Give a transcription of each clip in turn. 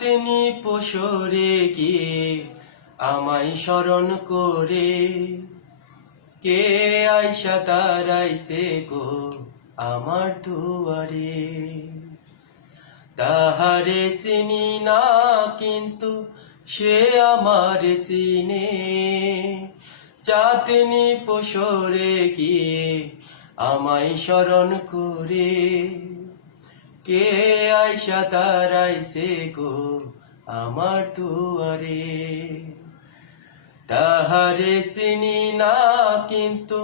তিনি পশরে গিয়ে আমায় স্মরণ করে, কে আইসা দাঁড়াইছে গো আমার দুয়ারে। তাহারে চিনি না কিন্তু সে আমারে চিনে, চাঁদনি পশরে গিয়ে আমায় স্মরণ করে, কে আইসা দাঁড়াইছে গো আমার দুয়ারে। তাহারে চিনি না কিন্তু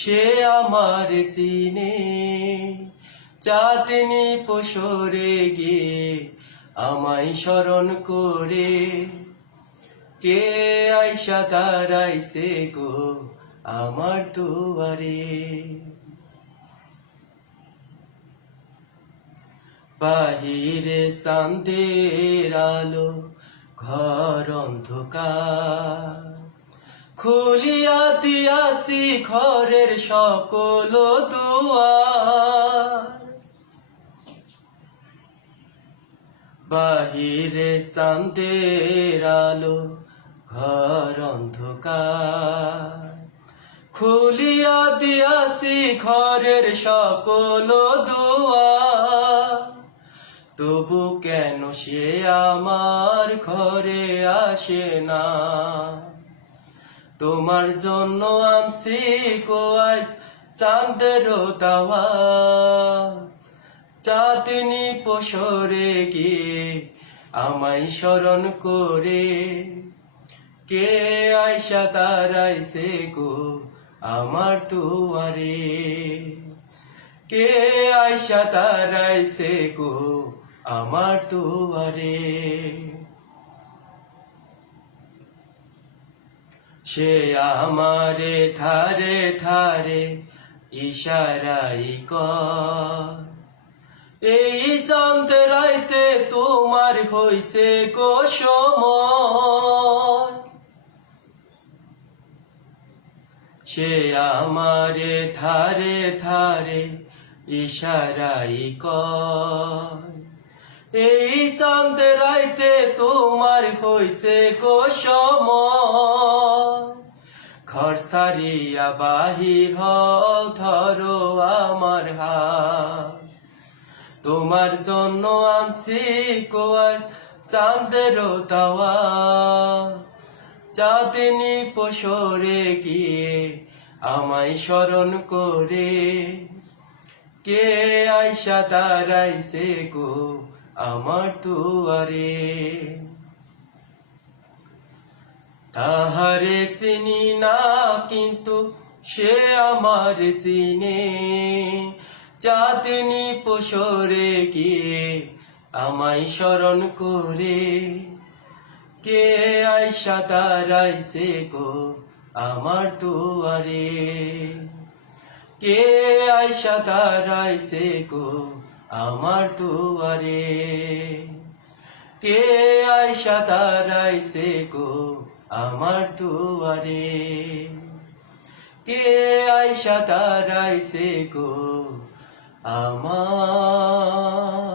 সে আমার চিনে, চাঁদনি পশরে গিয়ে আমায় স্মরণ করে, কে আইসা দাঁড়াইছে গো আমার দুয়ারে। বাহিরে চাঁদের আলো, ঘর অন্ধকার, খুলিয়া দিয়াছি ঘরের সকল দুয়ার। বাহিরে চাঁদের আলো, ঘর অন্ধকার, খুলিয়া দিয়াছি ঘরের সকল দুয়ার। তবু কেন সে আমার ঘরে আসে না, তোমার জন্য আনছি কোয়াইস চাঁদের দাওয়া। চাঁদনি পশরে গিয়ে আমায় স্মরণ করে, কে আইসা দাঁড়াইছে গো আমার দুয়ারে। কে আইসা দাঁড়াইছে গো আমার দুয়ারে। সে আমারে ধারে ধারে ইশারাই কর, এই চাঁদ রাইতে তোমার হইছে গো সময়। সে আমারে ধারে ধারে ইশারাই কর, এই চাঁদ রাইতে তোমার হইছে গো সময়। ঘর সারিয়া বাহির হও, ধরো আমার হাত, তোমার জন্য আনছি কোয়ার চাঁদের দাওয়া। চাঁদনি পশরে গিয়ে আমায় স্মরণ করে, কে আইসা দাঁড়াইছে গো আমার দুয়ারে। তাহারে চিনি না কিন্তু সে আমার চিনে, চাঁদনি পশরে গিয়ে আমায় স্মরণ করে, কে আইসা দাঁড়াইছে গো আমার দুয়ারে। কে আইসা দাঁড়াইছে গো আমার দুয়ারে। কে আইসা দাঁড়াইছে গো আমার দুয়ারে। কে আইসা দাঁড়াইছে গো আমার